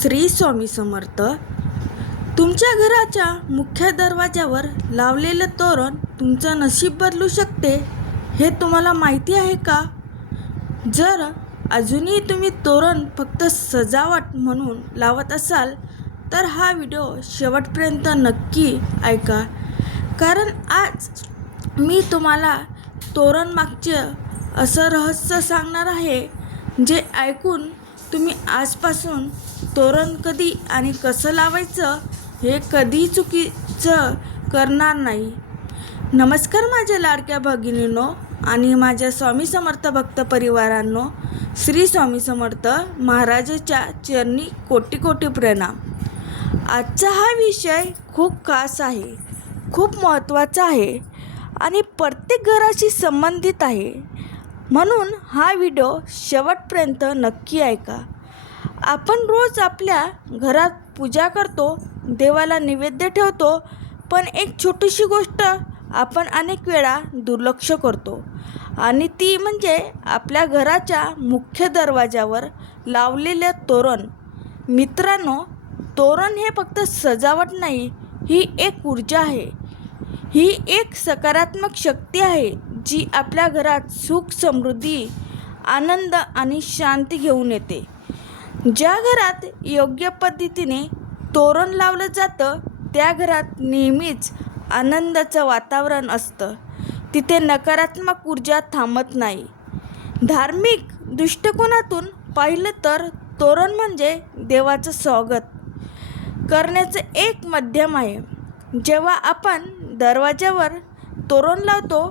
श्री स्वामी समर्थ. तुमच्या घराच्या मुख्य दरवाजावर लावलेलं तोरण तुमचं नशीब बदलू शकते, हे तुम्हाला माहिती आहे का? जर अजूनही तुम्ही तोरण फक्त सजावट म्हणून लावत असाल तर हा व्हिडिओ शेवटपर्यंत नक्की ऐका, कारण आज मी तुम्हाला तोरण मागचे असं रहस्य सांगणार आहे, जे ऐकून तुम्ही आजपासून तोरण कधी आणि कसं लावायचं हे कधी चुकीचं करणार नाही. नमस्कार माझ्या लाडक्या भगिनींनो आणि माझ्या स्वामी समर्थ भक्त परिवारांनो. श्री स्वामी समर्थ महाराजाच्या चरणी कोटी कोटी प्रणाम. आजचा हा विषय खूप खास आहे, खूप महत्त्वाचा आहे आणि प्रत्येक घराशी संबंधित आहे, म्हणून हा व्हिडिओ शेवटपर्यंत नक्की ऐका. आपण रोज आपल्या घरात पूजा करतो, देवाला नैवेद्य ठेवतो, पण एक छोटीशी गोष्ट आपण अनेक वेळा दुर्लक्ष करतो आणि ती म्हणजे आपल्या घराच्या मुख्य दरवाजावर लावलेले तोरण. मित्रांनो, तोरण हे फक्त सजावट नाही, ही एक ऊर्जा आहे, ही एक सकारात्मक शक्ती आहे जी आपल्या घरात सुख, समृद्धी, आनंद आणि शांती घेऊन येते. ज्या घरात योग्य पद्धतीने तोरण लावलं जातं त्या घरात नेहमीच आनंदाचं वातावरण असतं. तिथे नकारात्मक ऊर्जा थांबत नाही. धार्मिक दृष्टिकोनातून पाहिलं तर तोरण म्हणजे देवाचं स्वागत करण्याचं एक माध्यम आहे. जेव्हा आपण दरवाजावर तोरण लावतो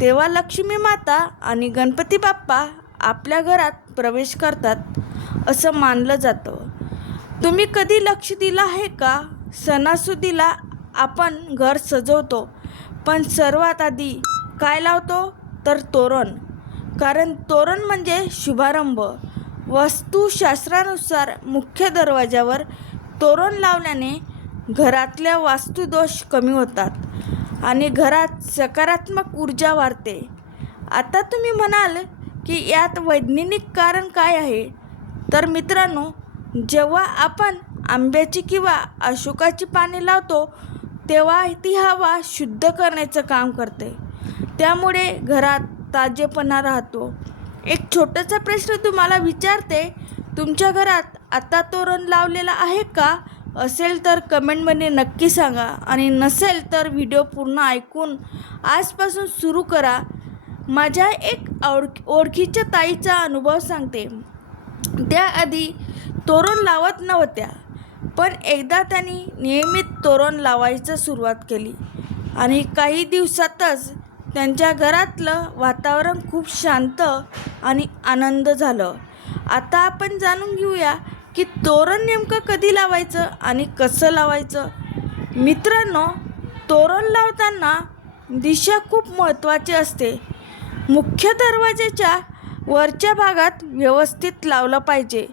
तेव्हा लक्ष्मी माता आणि गणपती बाप्पा आपल्या घरात प्रवेश करतात असं मानलं जातं. तुम्ही कधी लक्ष दिलं आहे का? सणासुदीला आपण घर सजवतो, पण सर्वात आधी काय लावतो तर तोरण, कारण तोरण म्हणजे शुभारंभ. वास्तुशास्त्रानुसार मुख्य दरवाजावर तोरण लावल्याने घरातल्या वास्तुदोष कमी होतात आणि घरात सकारात्मक ऊर्जा वाढते. आता तुम्ही म्हणाल की यात वैज्ञानिक कारण काय आहे? तर मित्रांनो, जेव्हा आपण आंब्याची किंवा अशोकाची पाने लावतो तेव्हा ती हवा शुद्ध करण्याचं काम करते, त्यामुळे घरात ताजेपणा राहतो. एक छोटासा प्रश्न तुम्हाला विचारते, तुमच्या घरात आता तोरण लावलेलं आहे का? असेल तर कमेंटमध्ये नक्की सांगा आणि नसेल तर व्हिडिओ पूर्ण ऐकून आजपासून सुरू करा. माझ्या एक ओळखीच्या ताईचा अनुभव सांगते. त्या आधी तोरण लावत नव्हत्या, पण एकदा त्यांनी नियमित तोरण लावायला सुरुवात केली आणि काही दिवसातच त्यांच्या घरातलं वातावरण खूप शांत आणि आनंद झालं. आता आपण जाणून घेऊया की तोरण नेमकं कधी लावायचं आणि कसं लावायचं. मित्रांनो, तोरण लावताना दिशा खूप महत्त्वाची असते. मुख्य दरवाजाच्या वरच्या भागात व्यवस्थित लावलं पाहिजे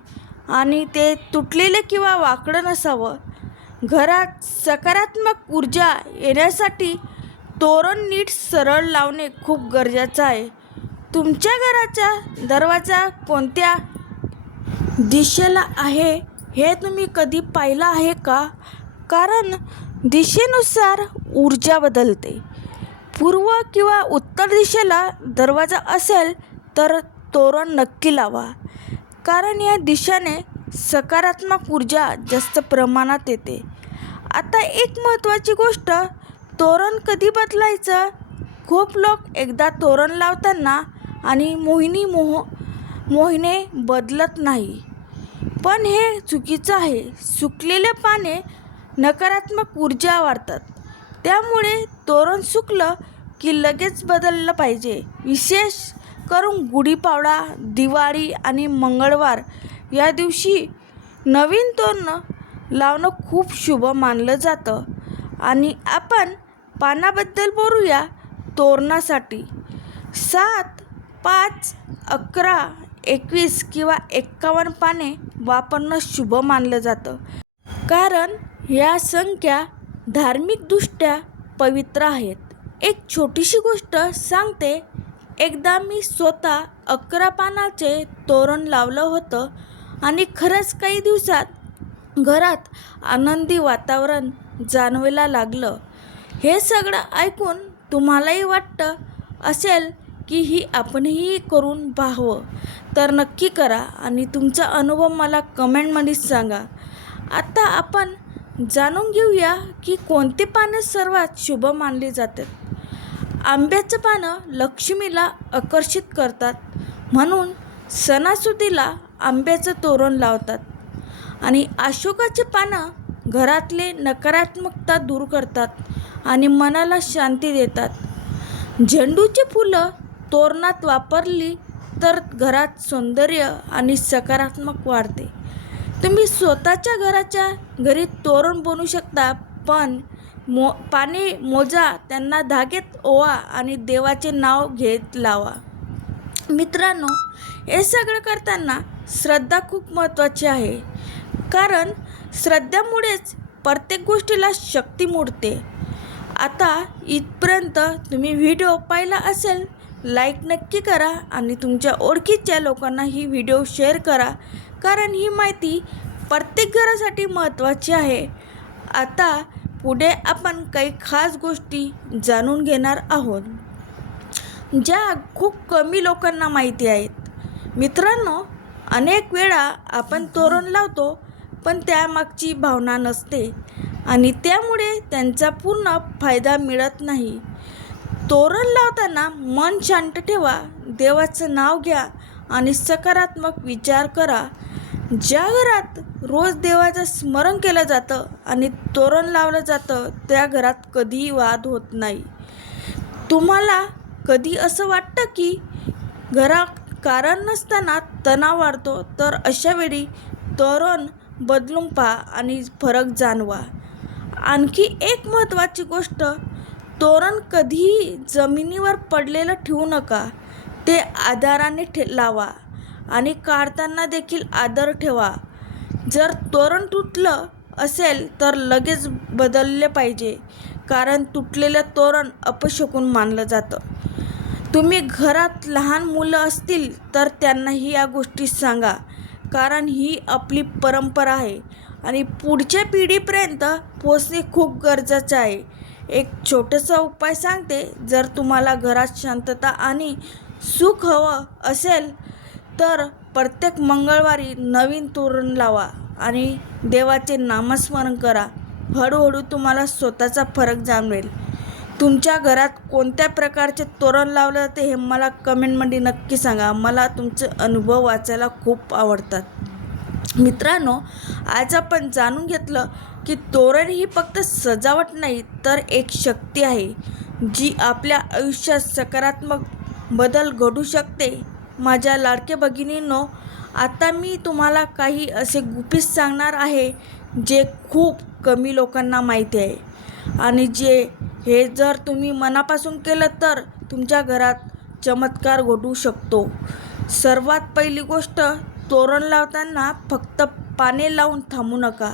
आणि ते तुटलेले किंवा वाकडं नसावं. घरात सकारात्मक ऊर्जा येण्यासाठी तोरण नीट सरळ लावणे खूप गरजेचं आहे. तुमच्या घराचा दरवाजा कोणत्या दिशेला आहे हे तुम्ही कधी पाहिलं आहे का? कारण दिशेनुसार ऊर्जा बदलते. पूर्व किंवा उत्तर दिशेला दरवाजा असेल तर तोरण नक्की लावा, कारण या दिशेने सकारात्मक ऊर्जा जास्त प्रमाणात येते. आता एक महत्त्वाची गोष्ट, तोरण कधी बदलायचं? खूप लोक एकदा तोरण लावताना आणि मोहिने बदलत नाही, पण हे चुकीचं आहे. सुकलेले पाने नकारात्मक ऊर्जा वाढतात, त्यामुळे तोरण सुकलं की लगेच बदललं पाहिजे. विशेष करून गुढीपाडवा, दिवाळी आणि मंगळवार या दिवशी नवीन तोरण लावणं खूप शुभ मानलं जातं. आणि आपण पानाबद्दल बोलूया. तोरणासाठी 7, 5, 11, 21 किंवा 51 पाने वापरणं शुभ मानलं जातं, कारण या संख्या धार्मिकदृष्ट्या पवित्र आहेत. एक छोटीशी गोष्ट सांगते. एकदा मी स्वतः 11 पानाचे तोरण लावलं होतं आणि खरंच काही दिवसात घरात आनंदी वातावरण जाणवायला लागलं. हे सगळं ऐकून तुम्हालाही वाटतं असेल की आपणही करून पाहावं, तर नक्की करा आणि तुमचा अनुभव मला कमेंटमध्ये सांगा. आता आपण जाणून घेऊया की कोणते पानं सर्वात शुभ मानली जातात. आंब्याचं पानं लक्ष्मीला आकर्षित करतात, म्हणून सणासुदीला आंब्याचं तोरण लावतात. आणि अशोकाचे पानं घरातले नकारात्मकता दूर करतात आणि मनाला शांती देतात. झेंडूची फुलं तोरणात वापरली तर घरात सौंदर्य आणि सकारात्मक वाढते. तुम्ही स्वतःच्या घरी तोरण बनवू शकता, पण पाने मोजा, त्यांना धागेत ओवा आणि देवाचे नाव घेत लावा. मित्रांनो, हे सगळं करताना श्रद्धा खूप महत्त्वाची आहे, कारण श्रद्धेमुळेच प्रत्येक गोष्टीला शक्ती मूळते. आता इथपर्यंत तुम्ही व्हिडिओ पाहिला असेल, लाईक नक्की करा आणि तुमच्या ओळखीच्या लोकांना ही व्हिडिओ शेअर करा, कारण ही माहिती प्रत्येक घरासाठी महत्त्वाची आहे. आता पुढे आपण काही खास गोष्टी जाणून घेणार आहोत, ज्या खूप कमी लोकांना माहिती आहेत. मित्रांनो, अनेक वेळा आपण तोरण लावतो, पण त्यामागची भावना नसते आणि त्यामुळे त्यांचा पूर्ण फायदा मिळत नाही. तोरण लावताना मन शांत ठेवा, देवाचं नाव घ्या आणि सकारात्मक विचार करा. ज्या घरात रोज देवाचं स्मरण केलं जातं आणि तोरण लावलं जातं, त्या घरात कधीही वाद होत नाही. तुम्हाला कधी असं वाटतं की घरात कारण नसताना तणाव वाढतो, तर अशावेळी तोरण बदलून पहा आणि फरक जाणवा. आणखी एक महत्त्वाची गोष्ट, तोरण कधीही जमिनीवर पडलेलं ठेवू नका. ते आधाराने लावा आणि काढताना देखील आदर ठेवा. जर तोरण तुटलं असेल तर लगेच बदलले पाहिजे, कारण तुटलेलं तोरण अपशकुन मानलं जातं. तुम्ही घरात लहान मुलं असतील तर त्यांनाही या गोष्टी सांगा, कारण ही आपली परंपरा आहे आणि पुढच्या पिढीपर्यंत पोचणे खूप गरजेचं आहे. एक छोटासा उपाय सांगते. जर तुम्हाला घरात शांतता आणि सुख हवं असेल तर प्रत्येक मंगळवारी नवीन तोरण लावा आणि देवाचे नामस्मरण करा. हळूहळू तुम्हाला स्वतःचा फरक जाणवेल. तुमच्या घरात कोणत्या प्रकारचे तोरण लावले जाते हे मला कमेंटमध्ये नक्की सांगा. मला तुमचे अनुभव वाचायला खूप आवडतात. मित्रांनो, आज आपण जाणून घेतलं की तोरण ही फक्त सजावट नाही, तर एक शक्ती आहे जी आपल्या आयुष्यात सकारात्मक बदल घडवू शकते. माझ्या लाडक्या भगिनींनो, आता मी तुम्हाला काही असे गुपित सांगणार आहे जे खूप कमी लोकांना माहिती आहे आणि हे जर तुम्ही मनापासून केलं तर तुमच्या घरात चमत्कार घडू शकतो. सर्वात पहिली गोष्ट, तोरण लावताना फक्त पाने लावून थांबू नका.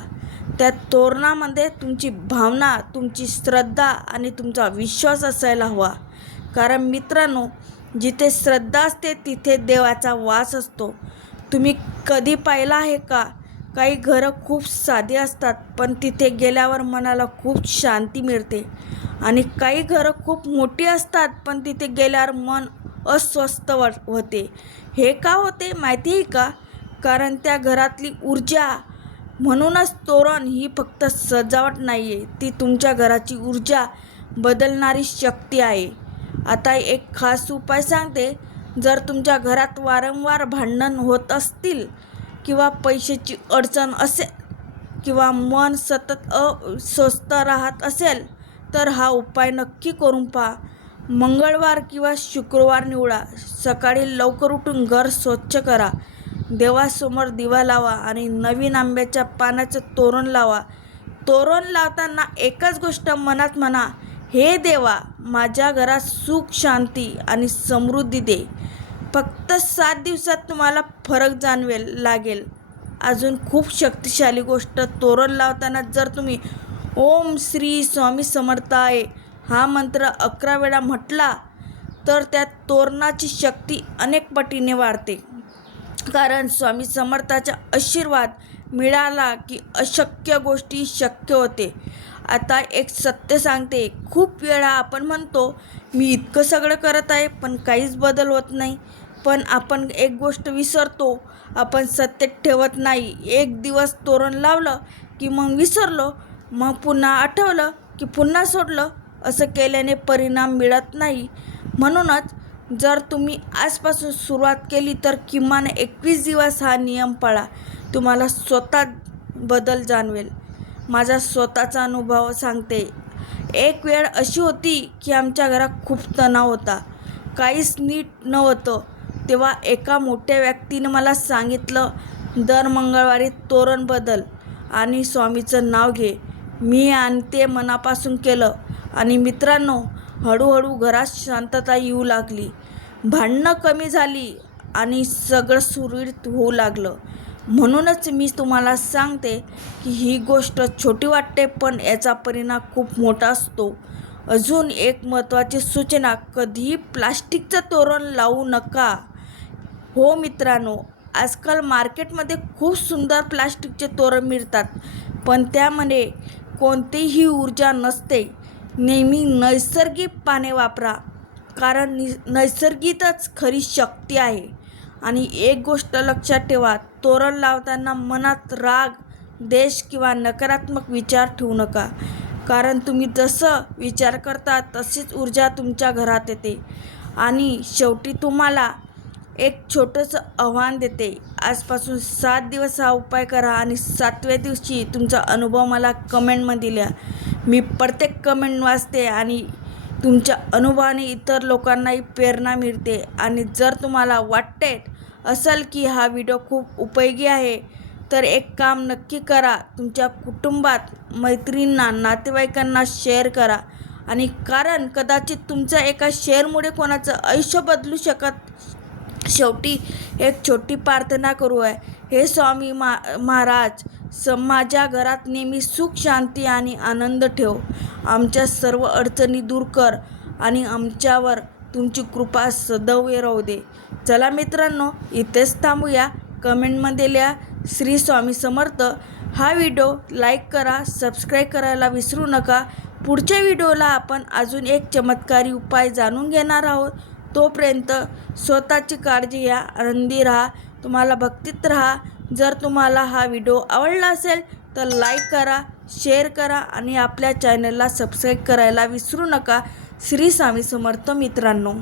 त्या तोरणामध्ये तुमची भावना, तुमची श्रद्धा आणि तुमचा विश्वास असायला हवा. कारण मित्रांनो, जिथे श्रद्धा असते तिथे देवाचा वास असतो. तुम्ही कधी पाहिलं आहे का, काही घरं खूप साधी असतात, पण तिथे गेल्यावर मनाला खूप शांती मिळते. आणि काही घरं खूप मोठी असतात, पण तिथे गेल्यावर मन अस्वस्थ होते. हे का होते माहिती आहे का? कारण त्या घरातली ऊर्जा. म्हणूनच तोरण ही फक्त सजावट नाही आहे, ती तुमच्या घराची ऊर्जा बदलणारी शक्ती आहे. आता एक खास उपाय सांगते. जर तुमच्या घरात वारंवार भांडण होत असतील किंवा पैशाची अडचण असेल किंवा मन सतत अस्वस्थ राहत असेल, तर हा उपाय नक्की करून पहा. मंगळवार किंवा शुक्रवार निवडा. सकाळी लवकर उठून घर स्वच्छ करा, देवासमोर दिवा लावा आणि नवीन आंब्याच्या पानाचं तोरण लावा. तोरण लावताना एकच गोष्ट मनात म्हणा, हे देवा, माझ्या घरात सुख, शांती आणि समृद्धी दे. फक्त 7 दिवसात तुम्हाला फरक लागेल. अजून खूप शक्तिशाली गोष्ट, तोरण लावताना जर तुम्ही ओम श्री स्वामी समर्थाय हा मंत्र 11 वेळा म्हटला तर त्या तोरणाची शक्ती अनेक पटीने वाढते. कारण स्वामी समर्थाचा आशीर्वाद मिळाला की अशक्य गोष्टी शक्य होते. आता एक सत्य सांगते, खूप वेळा आपण म्हणतो मी इतकं सगळं करत आहे पण काहीच बदल होत नाही. पण आपण एक गोष्ट विसरतो, आपण सत्य ठेवत नाही. एक दिवस तोरण लावलं की मग विसरलो, मग पुन्हा आठवलं की पुन्हा सोडलं. असं केल्याने परिणाम मिळत नाही. म्हणूनच जर तुम्ही आजपासून सुरुवात केली तर किमान 21 दिवस हा नियम पाळा. तुम्हाला स्वतः बदल जाणवेल. माझा स्वतःचा अनुभव सांगते. एक वेळ अशी होती की आमच्या घरात खूप तणाव होता, काहीच नीट नव्हतं. तेव्हा एका मोठ्या व्यक्तीने मला सांगितलं, दर मंगळवारी तोरण बदल आणि स्वामीचं नाव घे. मी आणि ते मनापासून केलं आणि मित्रांनो, हळूहळू घरात शांतता येऊ लागली. भांडणं कमी झाली आणि सगळं सुरळीत होऊ लागलं. म्हणूनच मी तुम्हाला सांगते की ही गोष्ट छोटी वाटते पण याचा परिणाम खूप मोठा असतो. अजून एक महत्त्वाची सूचना, कधीही प्लास्टिकचं तोरण लावू नका. हो मित्रांनो, आजकाल मार्केटमध्ये खूप सुंदर प्लास्टिकचे तोरण मिळतात, पण त्यामध्ये कोणतीही ऊर्जा नसते. नेहमी नैसर्गिक पाने वापरा, कारण नैसर्गिकच खरी शक्ती आहे. आणि एक गोष्ट लक्षात ठेवा, तोरण लावताना मनात राग, द्वेष किंवा नकारात्मक विचार ठेवू नका, कारण तुम्ही जसं विचार करता तशीच ऊर्जा तुमच्या घरात येते. आणि शेवटी तुम्हाला एक छोटंसं आव्हान देते, आजपासून 7 दिवस हा उपाय करा आणि 7व्या दिवशी तुमचा अनुभव मला कमेंटमध्ये लिहा. मी प्रत्येक कमेंट वाचते आणि तुमच्या अनुभवाने इतर लोकांनाही प्रेरणा मिळते. आणि जर तुम्हाला वाटते असेल की हा व्हिडिओ खूप उपयोगी आहे, तर एक काम नक्की करा, तुमच्या कुटुंबात, मैत्रिणींना, नातेवाईकांना शेअर करा. आणि कारण कदाचित तुमच्या एका शेअरमुळे कोणाचं आयुष्य बदलू शकत. शेवटी एक छोटी प्रार्थना करूया. हे स्वामी महाराज, माझ्या घरात नेहमी सुख, शांती आणि आनंद ठेव. आमच्या सर्व अडचणी दूर कर आणि आमच्यावर तुमची कृपा सदैव राहू दे. चला मित्रांनो, इथेच थांबूया. कमेंटमध्ये लिहा श्री स्वामी समर्थ. हा व्हिडिओ लाईक करा, सबस्क्राईब करायला विसरू नका. पुढच्या व्हिडिओला आपण अजून एक चमत्कारी उपाय जाणून घेणार आहोत. तोपर्यंत स्वतःची काळजी घ्या, आनंदी राहा, तुम्हाला भक्तीत राहा. जर तुम्हाला हा व्हिडिओ आवडला असेल तर लाईक करा, शेअर करा आणि आपल्या चॅनलला सबस्क्राईब करायला विसरू नका. श्री स्वामी समर्थ मित्रांनो.